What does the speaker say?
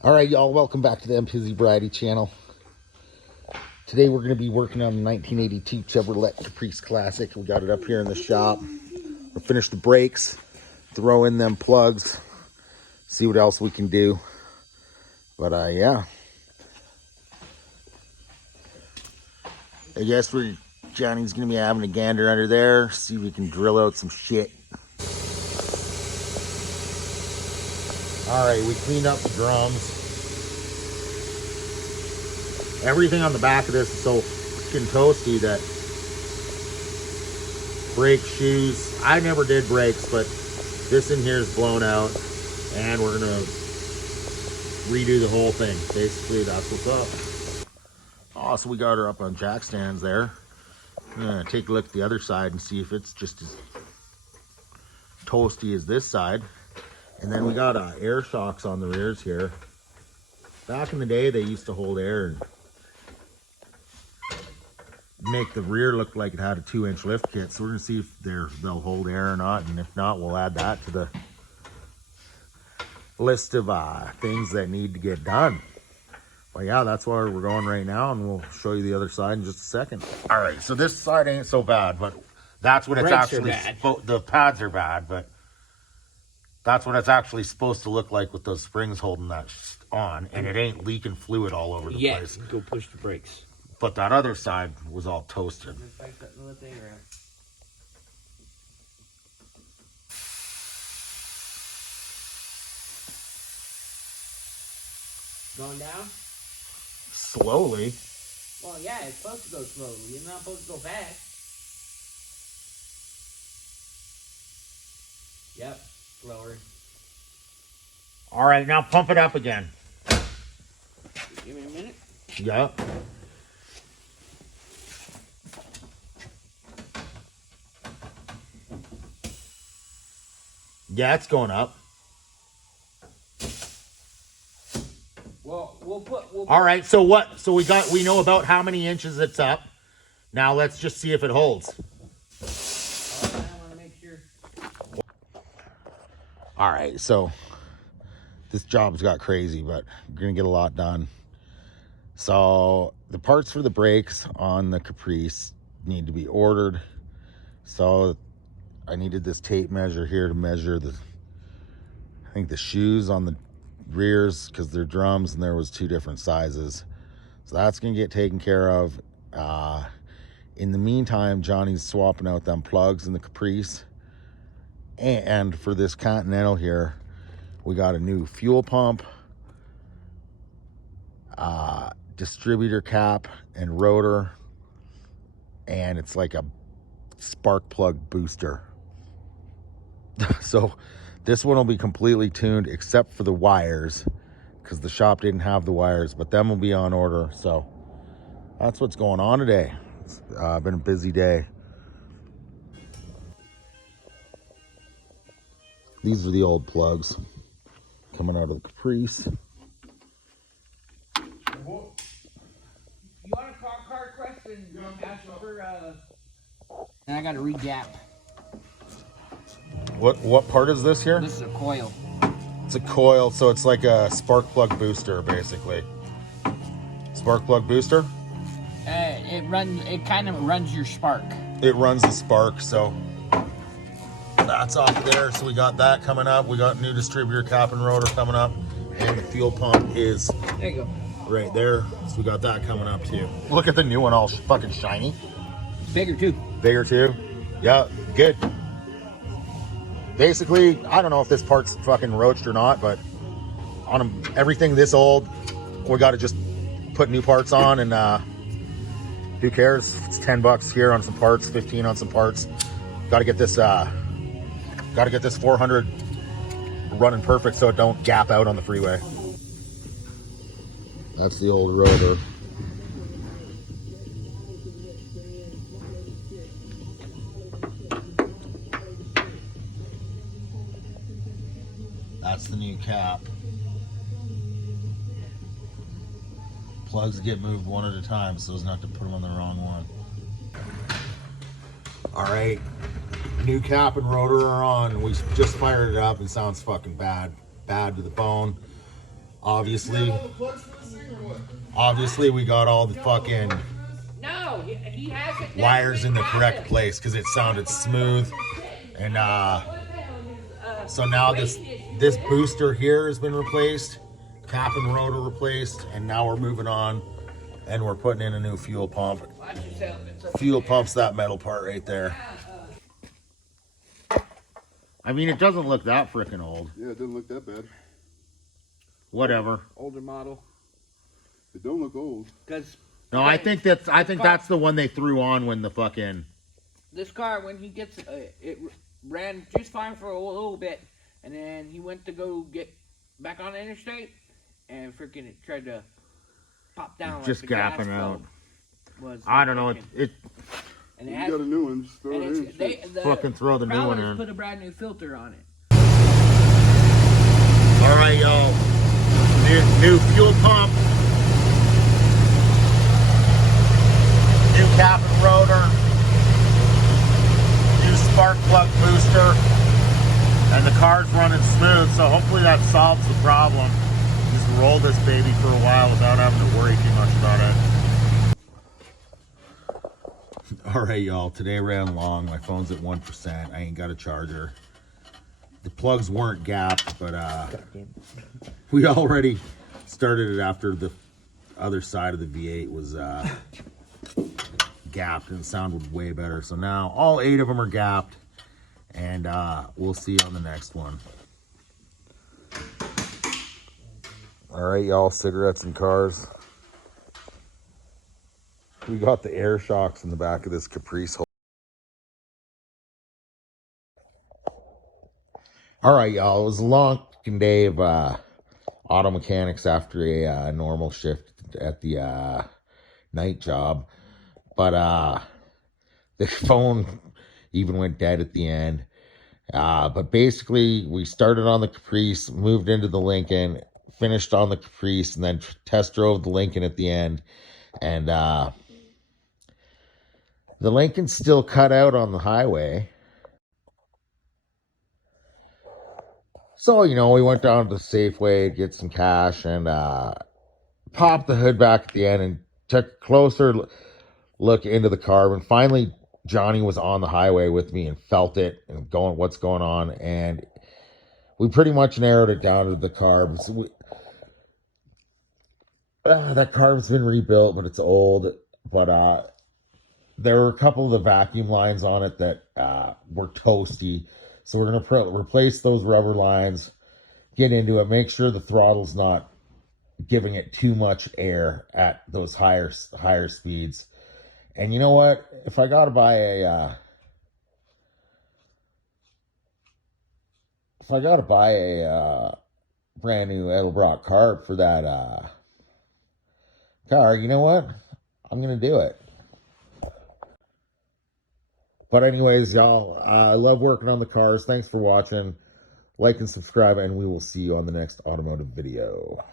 All right, y'all, welcome back to the MPZ Variety channel. Today we're going to be working on the 1982 Chevrolet Caprice Classic. We got it up here in the shop. We'll finish the brakes, throw in them plugs, see what else we can do. But yeah. I guess Johnny's going to be having a gander under there, see if we can drill out some shit. All right, we cleaned up the drums. Everything on the back of this is so freaking toasty that brake shoes, I never did brakes, but this in here is blown out and we're gonna redo the whole thing. Basically, that's what's up. Oh, so we got her up on jack stands there. I'm gonna take a look at the other side and see if it's just as toasty as this side. And then we got air shocks on the rears here. Back in the day, they used to hold air and make the rear look like it had a 2-inch lift kit. So we're gonna see if they'll hold air or not, and if not, we'll add that to the list of things that need to get done. But yeah, that's where we're going right now, and we'll show you the other side in just a second. All right, so this side ain't so bad, but that's when it's actually the pads are bad, but that's what it's actually supposed to look like with those springs holding that on, and it ain't leaking fluid all over the place. Yeah, go push the brakes. But that other side was all toasted. Going down? Slowly. Well, yeah, it's supposed to go slowly. You're not supposed to go fast. Yep, slower. All right, now pump it up again. Give me a minute. Yeah. Yeah, it's going up. Well, we'll put. All right, so what? So we know about how many inches it's up. Now let's just see if it holds. I want to make sure. All right, so this job's got crazy, but we're gonna get a lot done. So the parts for the brakes on the Caprice need to be ordered. So I needed this tape measure here to measure I think the shoes on the rears, because they're drums and there was 2 different sizes. So that's gonna get taken care of. In the meantime, Johnny's swapping out them plugs in the Caprice. And for this Continental here, we got a new fuel pump, distributor cap and rotor, and it's like a spark plug booster. So this one will be completely tuned except for the wires, because the shop didn't have the wires, but them will be on order. So that's what's going on today. It's been a busy day. These are the old plugs coming out of the Caprice. You want to call CarQuest and ask for and I got to re-gap. What part is this here? This is a coil. It's a coil, so it's like a spark plug booster, basically. Spark plug booster? It kind of runs your spark. It runs the spark, so that's off there. So we got that coming up. We got new distributor cap and rotor coming up, and the fuel pump is there. You go. Right there. So we got that coming up too. Look at the new one, all fucking shiny. Bigger too. Bigger too. Yeah, good. Basically, I don't know if this part's fucking roached or not, but on everything this old, we got to just put new parts on, and who cares? It's $10 here on some parts, 15 on some parts. Got to get this 400 running perfect so it don't gap out on the freeway. That's the old rotor. That's the new cap. Plugs get moved one at a time so as not to put them on the wrong one. All right, new cap and rotor are on. We just fired it up. It sounds fucking bad to the bone. Obviously, we got all the fucking No, he hasn't. wires in the correct place because it sounded smooth. And so now this booster here has been replaced, cap and rotor replaced, and now we're moving on and we're putting in a new fuel pump. Fuel pump's that metal part right there. I mean, it doesn't look that freaking old. Yeah, it doesn't look that bad. Whatever. Older model. It don't look old. No, I think that's the one they threw on when the fucking. This car, when he gets it ran just fine for a little bit, and then he went to go get back on the interstate, and freaking it tried to pop down. Just like the gapping gas out. Was I don't know. It and it You has, got a new one, just throw it in. fucking throw the new one in. Put a brand new filter on it. All right, y'all. New fuel pump. New cap and rotor. New spark plug booster. And the car's running smooth, so hopefully that solves the problem. Just roll this baby for a while without having to worry too much about it. All right, y'all. Today ran long. My phone's at 1%. I ain't got a charger. The plugs weren't gapped, but we already started it after the other side of the V8 was gapped and it sounded way better. So now all 8 of them are gapped, and we'll see you on the next one. All right, y'all. Cigarettes and cars. We got the air shocks in the back of this Caprice. All right, y'all. It was a long day of auto mechanics after a normal shift at the night job. But the phone even went dead at the end. But basically, we started on the Caprice, moved into the Lincoln, finished on the Caprice, and then test drove the Lincoln at the end. And the Lincoln's still cut out on the highway. So, you know, we went down to the Safeway, get some cash, and popped the hood back at the end and took a closer look into the car. And finally, Johnny was on the highway with me and felt it and going, what's going on. And we pretty much narrowed it down to the carb. So that carb's been rebuilt, but it's old. But there were a couple of the vacuum lines on it that were toasty. So we're going to replace those rubber lines, get into it, make sure the throttle's not giving it too much air at those higher speeds. And you know what? If I got to buy a brand new Edelbrock carb for that car, you know what? I'm going to do it. But anyways, y'all, I love working on the cars. Thanks for watching. Like and subscribe, and we will see you on the next automotive video.